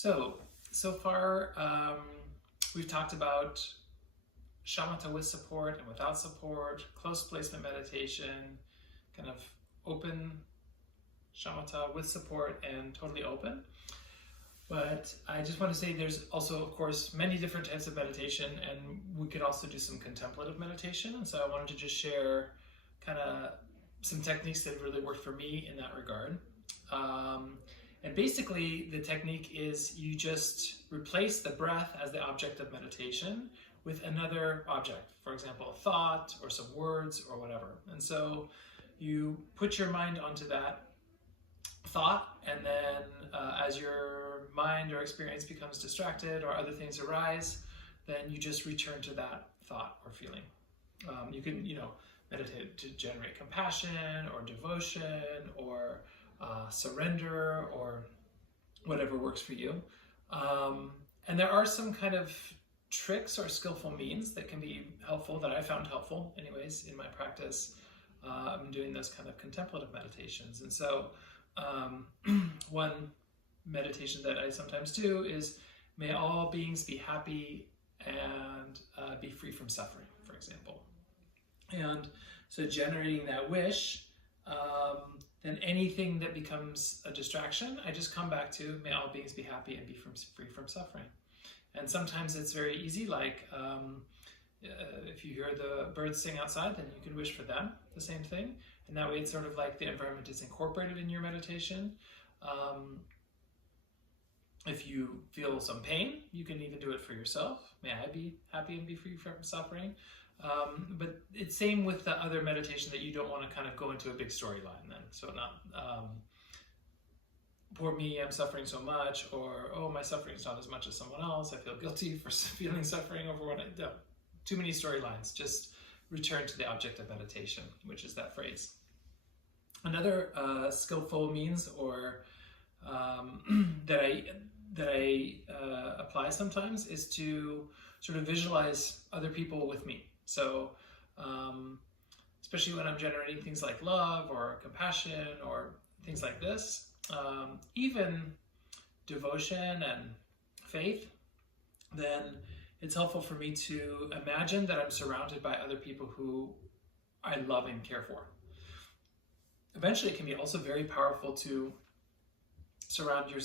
So far, we've talked about shamatha with support and without support, close placement meditation, kind of open shamatha with support, and totally open. But I just want to say there's also, of course, many different types of meditation, and we could also do some contemplative meditation. And so I wanted to just share kind of some techniques that really worked for me in that regard. And basically, the technique is you just replace the breath as the object of meditation with another object, for example, a thought or some words or whatever. And so you put your mind onto that thought, and then as your mind or experience becomes distracted or other things arise, then you just return to that thought or feeling. You can, meditate to generate compassion or devotion or surrender or whatever works for you. And there are some kind of tricks or skillful means that can be helpful, that I found helpful anyways in my practice. I'm doing those kind of contemplative meditations. And so one meditation that I sometimes do is, may all beings be happy and be free from suffering, for example. And so generating that wish, then anything that becomes a distraction, I just come back to, may all beings be happy and be free from suffering. And sometimes it's very easy, like if you hear the birds sing outside, then you can wish for them, the same thing. And that way it's sort of like the environment is incorporated in your meditation. If you feel some pain, you can even do it for yourself. May I be happy and be free from suffering. But it's same with the other meditation, that you don't want to kind of go into a big storyline then. So not, poor me, I'm suffering so much, or, oh, my suffering is not as much as someone else. I feel guilty for feeling suffering over what I do. Too many storylines. Just return to the object of meditation, which is that phrase. Another skillful means, or that I apply sometimes, is to sort of visualize other people with me. So especially when I'm generating things like love or compassion or things like this, even devotion and faith, then it's helpful for me to imagine that I'm surrounded by other people who I love and care for. Eventually, it can be also very powerful to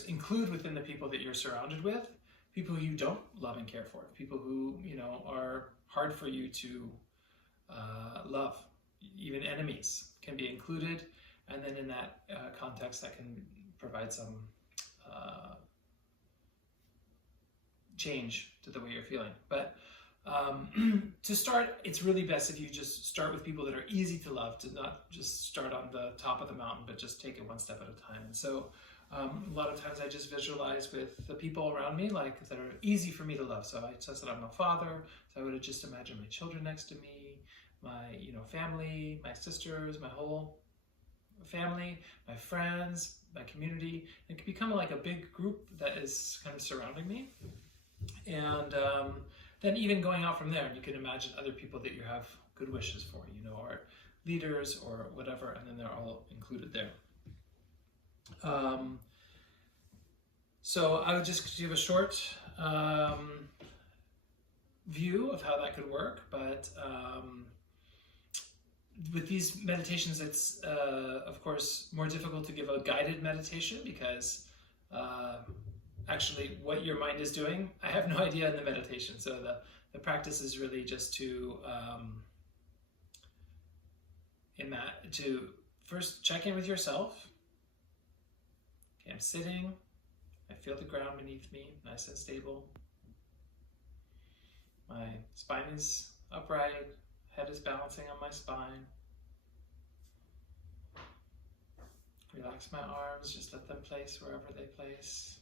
include within the people that you're surrounded with, people who you don't love and care for, people who, are hard for you to love. Even enemies can be included, and then in that context, that can provide some change to the way you're feeling. But to start, it's really best if you just start with people that are easy to love, to not just start on the top of the mountain, but just take it one step at a time. And so a lot of times I just visualize with the people around me, like, that are easy for me to love. So I just said I'm a father, so I would just imagine my children next to me, my family, my sisters, my whole family, my friends, my community. It can become like a big group that is kind of surrounding me. And then even going out from there, you can imagine other people that you have good wishes for, or leaders or whatever, and then they're all included there. So I would just give a short view of how that could work, but with these meditations, it's of course more difficult to give a guided meditation, because actually what your mind is doing, I have no idea in the meditation. So the practice is really just to first check in with yourself. Okay, I'm sitting, I feel the ground beneath me, nice and stable. My spine is upright, head is balancing on my spine. Relax my arms, just let them place wherever they place.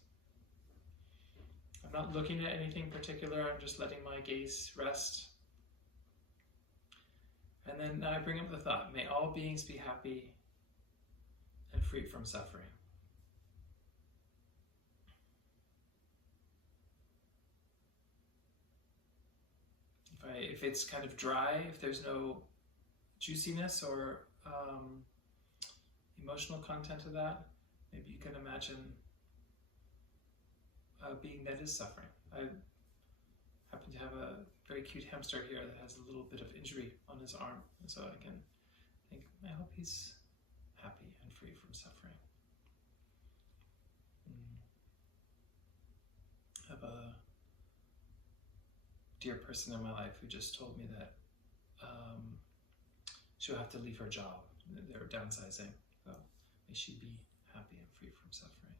I'm not looking at anything particular, I'm just letting my gaze rest. And then now I bring up the thought, may all beings be happy and free from suffering. If it's kind of dry, if there's no juiciness or emotional content to that, maybe you can imagine a being that is suffering. I happen to have a very cute hamster here that has a little bit of injury on his arm, and so I can think, I hope he's happy and free from suffering. I have a dear person in my life who just told me that she'll have to leave her job. They're downsizing, so may she be happy and free from suffering.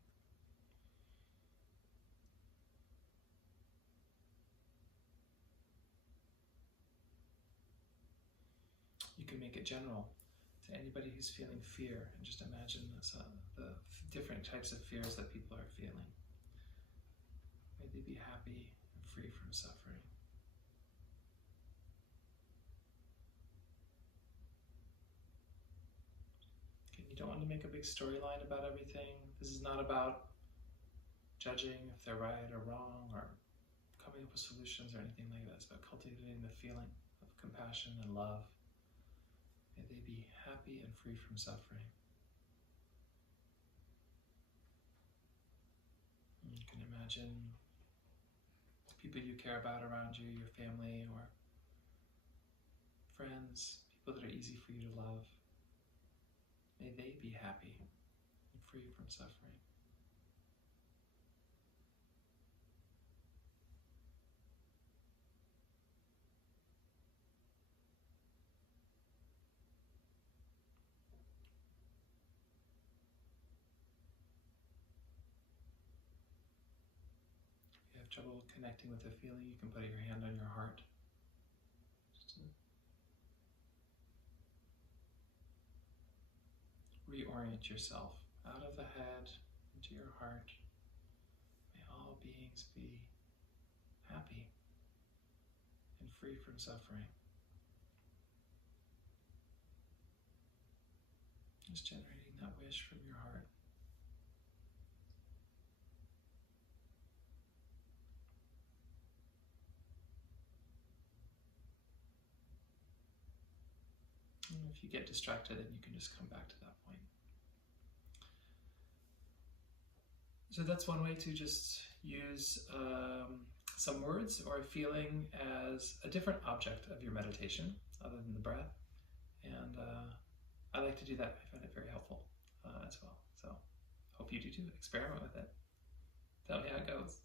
You can make it general to anybody who's feeling fear, and just imagine the different types of fears that people are feeling. May they be happy and free from suffering. Okay, you don't want to make a big storyline about everything. This is not about judging if they're right or wrong, or coming up with solutions or anything like that. It's about cultivating the feeling of compassion and love. May they be happy and free from suffering. And you can imagine the people you care about around you, your family or friends, people that are easy for you to love. May they be happy and free from suffering. If you have trouble connecting with the feeling, you can put your hand on your heart. Just to reorient yourself out of the head into your heart. May all beings be happy and free from suffering. Just generating that wish from your heart. And if you get distracted, then you can just come back to that point. So that's one way to just use some words or a feeling as a different object of your meditation other than the breath. And I like to do that. I find it very helpful as well. So hope you do too. Experiment with it. Tell me how it goes.